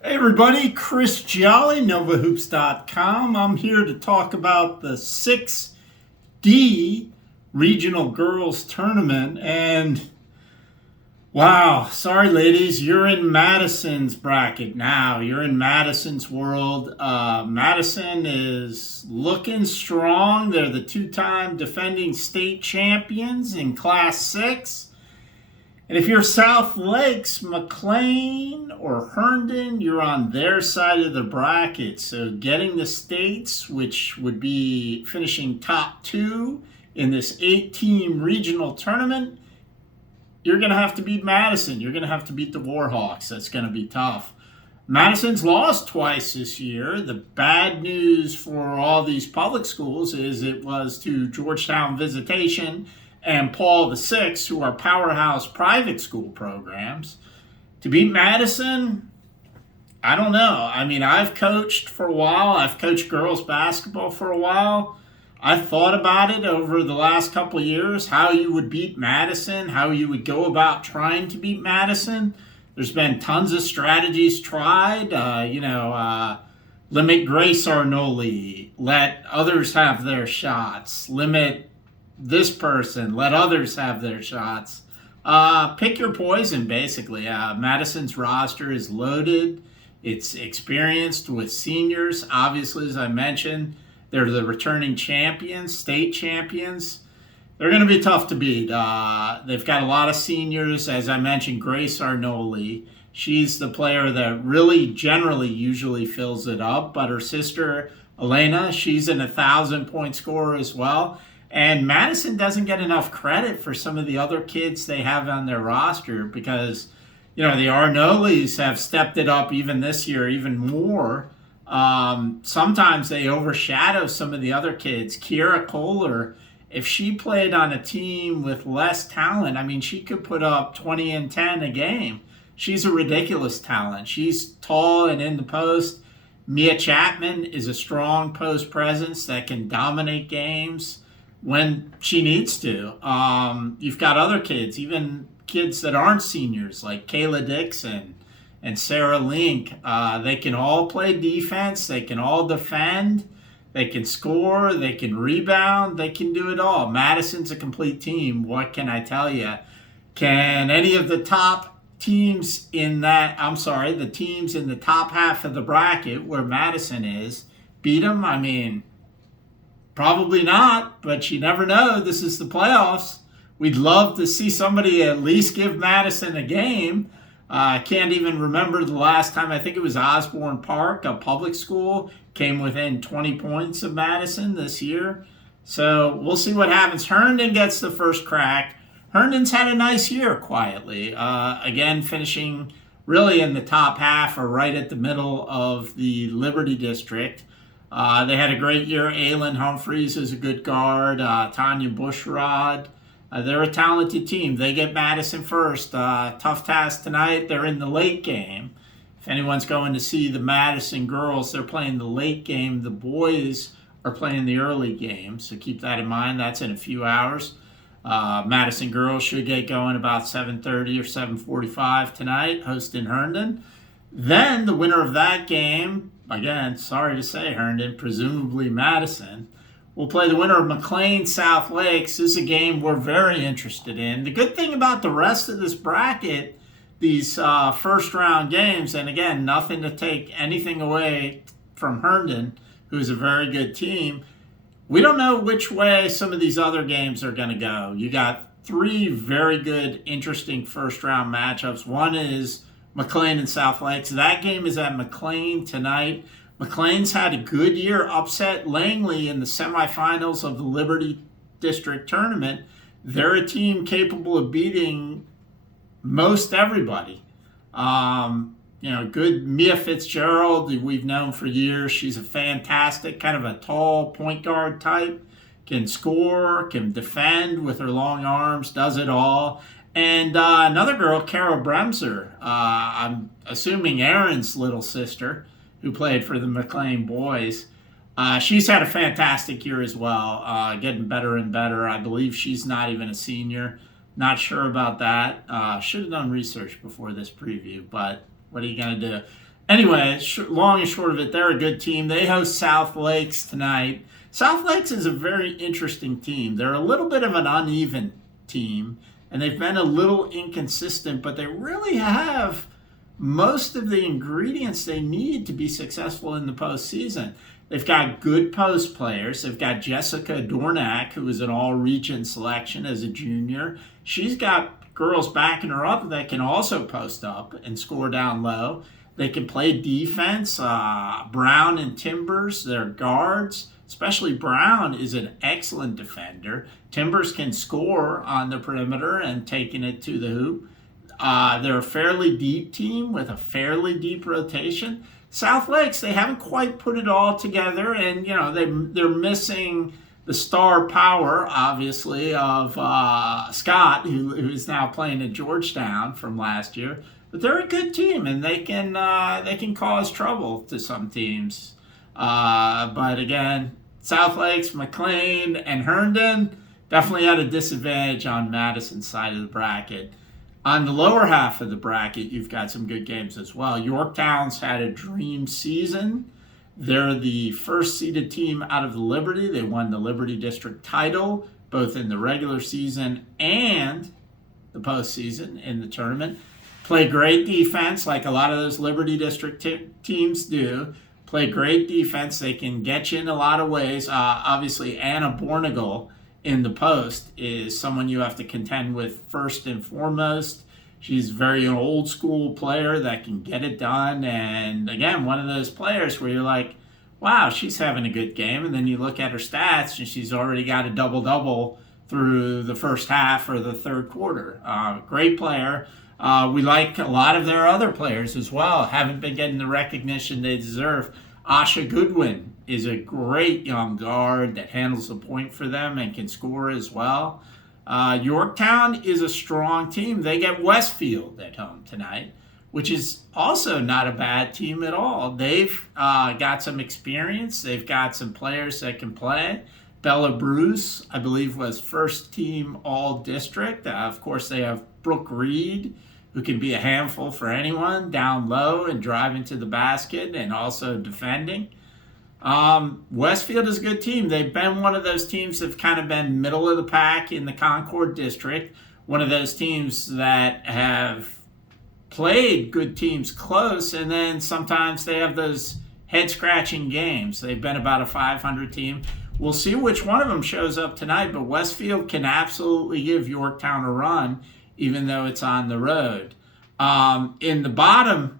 Hey everybody, Chris Jolly, NovaHoops.com. I'm here to talk about the 6D Regional Girls Tournament. And wow, sorry ladies, you're in Madison's bracket now. You're in Madison's world. Madison is looking strong. They're the two-time defending state champions in Class 6. And if you're South Lakes, McLean, or Herndon, you're on their side of the bracket. So getting the states, which would be finishing top two in this 8-team regional tournament, you're going to have to beat Madison. You're going to have to beat the Warhawks. That's going to be tough. Madison's lost twice this year. The bad news for all these public schools is it was to Georgetown Visitation and Paul VI, who are powerhouse private school programs. To beat Madison, I don't know. I mean, I've coached for a while. I've coached girls basketball for a while. I thought about it over the last couple of years, how you would beat Madison, how you would go about trying to beat Madison. There's been tons of strategies tried. Limit Grace Arnoli, let others have their shots, limit this person, let others have their shots. Pick your poison, basically. Madison's roster is loaded. It's experienced with seniors. Obviously, as I mentioned, they're the returning champions, state champions. They're going to be tough to beat. They've got a lot of seniors. As I mentioned, Grace Arnoli. She's the player that really generally usually fills it up. But her sister, Elena, she's an 1,000-point scorer as well. And Madison doesn't get enough credit for some of the other kids they have on their roster because, the Arnolis have stepped it up even this year, even more. Sometimes they overshadow some of the other kids. Kiera Kohler, if she played on a team with less talent, I mean, she could put up 20 and 10 a game. She's a ridiculous talent. She's tall and in the post. Mia Chapman is a strong post presence that can dominate games when she needs to. You've got other kids, even kids that aren't seniors, like Kayla Dixon and Sarah Link. They can all play defense. They can all defend. They can score. They can rebound. They can do it all. Madison's a complete team. What can I tell you? Can any of the top teams the teams in the top half of the bracket where Madison is, beat them? I mean, probably not, but you never know. This is the playoffs. We'd love to see somebody at least give Madison a game. I can't even remember the last time. I think it was Osborne Park, a public school, came within 20 points of Madison this year. So we'll see what happens. Herndon gets the first crack. Herndon's had a nice year quietly. Again, finishing really in the top half or right at the middle of the Liberty District. They had a great year. Aylin Humphreys is a good guard. Tanya Bushrod. They're a talented team. They get Madison first. Tough task tonight. They're in the late game. If anyone's going to see the Madison girls, they're playing the late game. The boys are playing the early game. So keep that in mind. That's in a few hours. Madison girls should get going about 7:30 or 7:45 tonight, hosting Herndon. Then the winner of that game, again, sorry to say Herndon, presumably Madison, will play the winner of McLean South Lakes. This is a game we're very interested in. The good thing about the rest of this bracket, these first round games, and again, nothing to take anything away from Herndon, who's a very good team, we don't know which way some of these other games are going to go. You got three very good, interesting first round matchups. One is McLean and South Lakes. That game is at McLean tonight. McLean's had a good year, upset Langley in the semifinals of the Liberty District Tournament. They're a team capable of beating most everybody. Good Mia Fitzgerald, we've known for years. She's a fantastic, kind of a tall point guard type. Can score, can defend with her long arms, does it all. And another girl, Kara Bremser, I'm assuming Aaron's little sister, who played for the McLean boys. She's had a fantastic year as well, getting better and better. I believe she's not even a senior. Not sure about that. Should have done research before this preview, but what are you going to do? Anyway, long and short of it, they're a good team. They host South Lakes tonight. South Lakes is a very interesting team. They're a little bit of an uneven team, and they've been a little inconsistent, but they really have most of the ingredients they need to be successful in the postseason. They've got good post players. They've got Jessica Dornack, who was an all-region selection as a junior. She's got girls backing her up that can also post up and score down low. They can play defense. Brown and Timbers, they're guards. Especially Brown is an excellent defender. Timbers can score on the perimeter and taking it to the hoop. They're a fairly deep team with a fairly deep rotation. South Lakes, they haven't quite put it all together, and they're missing the star power, obviously, of Scott, who is now playing at Georgetown from last year. But they're a good team, and they can cause trouble to some teams. But again, South Lakes, McLean, and Herndon definitely at a disadvantage on Madison's side of the bracket. On the lower half of the bracket, you've got some good games as well. Yorktown's had a dream season. They're the first seeded team out of the Liberty. They won the Liberty District title, both in the regular season and the postseason in the tournament. Play great defense, like a lot of those Liberty District teams do. Play great defense. They can get you in a lot of ways. Obviously, Anna Bornagel in the post is someone you have to contend with first and foremost. She's very an old school player that can get it done. And again, one of those players where you're like, wow, she's having a good game. And then you look at her stats and she's already got a double-double through the first half or the third quarter. Great player. We like a lot of their other players as well. Haven't been getting the recognition they deserve. Asha Goodwin is a great young guard that handles the point for them and can score as well. Yorktown is a strong team. They get Westfield at home tonight, which is also not a bad team at all. They've got some experience. They've got some players that can play. Bella Bruce, I believe, was first team all-district. Of course, they have Brooke Reed, who can be a handful for anyone down low and driving to the basket and also defending. Westfield is a good team. They've been one of those teams that have kind of been middle of the pack in the Concord District. One of those teams that have played good teams close, and then sometimes they have those head-scratching games. They've been about a 500 team. We'll see which one of them shows up tonight, but Westfield can absolutely give Yorktown a run, even though it's on the road. In the bottom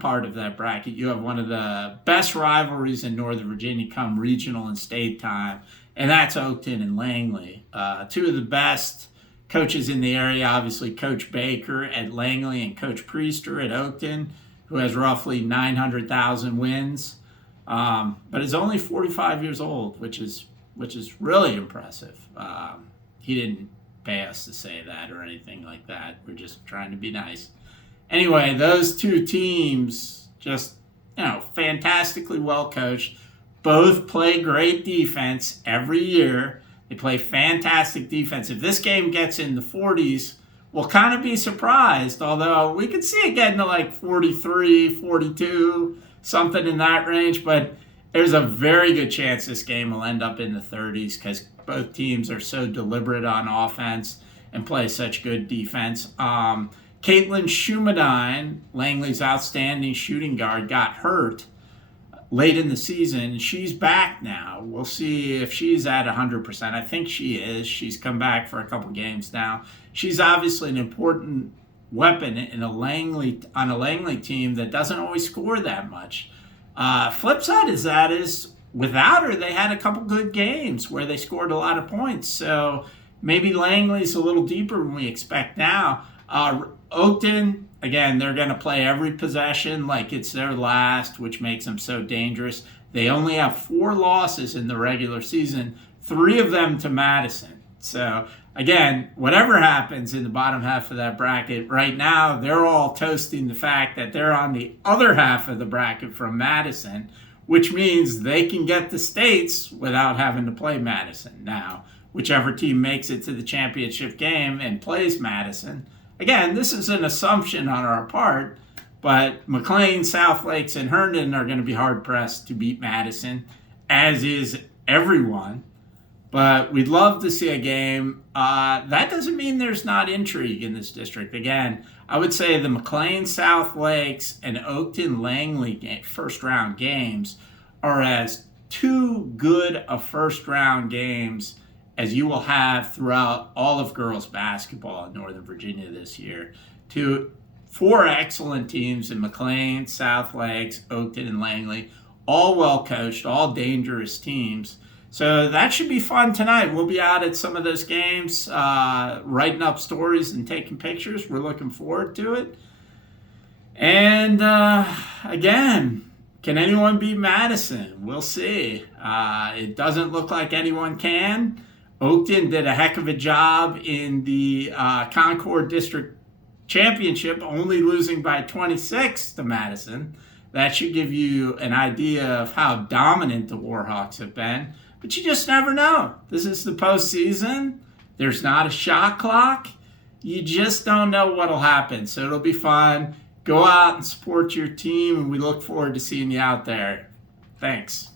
part of that bracket, you have one of the best rivalries in Northern Virginia come regional and state time, and that's Oakton and Langley. Two of the best coaches in the area, obviously Coach Baker at Langley and Coach Priester at Oakton, who has roughly 900,000 wins, but is only 45 years old, which is really impressive. He didn't pay us to say that or anything like that. We're just trying to be nice. Anyway, those two teams just, fantastically well coached. Both play great defense every year. They play fantastic defense. If this game gets in the 40s, we'll kind of be surprised, although we could see it getting to like 43, 42, something in that range. But there's a very good chance this game will end up in the 30s because both teams are so deliberate on offense and play such good defense. Caitlin Schumedine, Langley's outstanding shooting guard, got hurt late in the season. She's back now. We'll see if she's at 100%. I think she is. She's come back for a couple games now. She's obviously an important weapon on a Langley team that doesn't always score that much. Flip side is without her, they had a couple good games where they scored a lot of points. So maybe Langley's a little deeper than we expect now. Oakton, again, they're going to play every possession like it's their last, which makes them so dangerous. They only have 4 losses in the regular season, 3 of them to Madison. So, again, whatever happens in the bottom half of that bracket, right now they're all toasting the fact that they're on the other half of the bracket from Madison, which means they can get the states without having to play Madison. Now, whichever team makes it to the championship game and plays Madison, again, this is an assumption on our part, But McLean, South Lakes, and Herndon are going to be hard pressed to beat Madison, as is everyone. But we'd love to see a game. That doesn't mean there's not intrigue in this district. Again, I would say the McLean, South Lakes, and Oakton Langley first round games are as two good a first round games as you will have throughout all of girls basketball in Northern Virginia this year. Four excellent teams in McLean, South Lakes, Oakton, and Langley, all well coached, all dangerous teams. So that should be fun tonight. We'll be out at some of those games, writing up stories and taking pictures. We're looking forward to it. And again, can anyone beat Madison? We'll see. It doesn't look like anyone can. Oakton did a heck of a job in the Concord District Championship, only losing by 26 to Madison. That should give you an idea of how dominant the Warhawks have been. But you just never know. This is the postseason. There's not a shot clock. You just don't know what'll happen. So it'll be fun. Go out and support your team, and we look forward to seeing you out there. Thanks.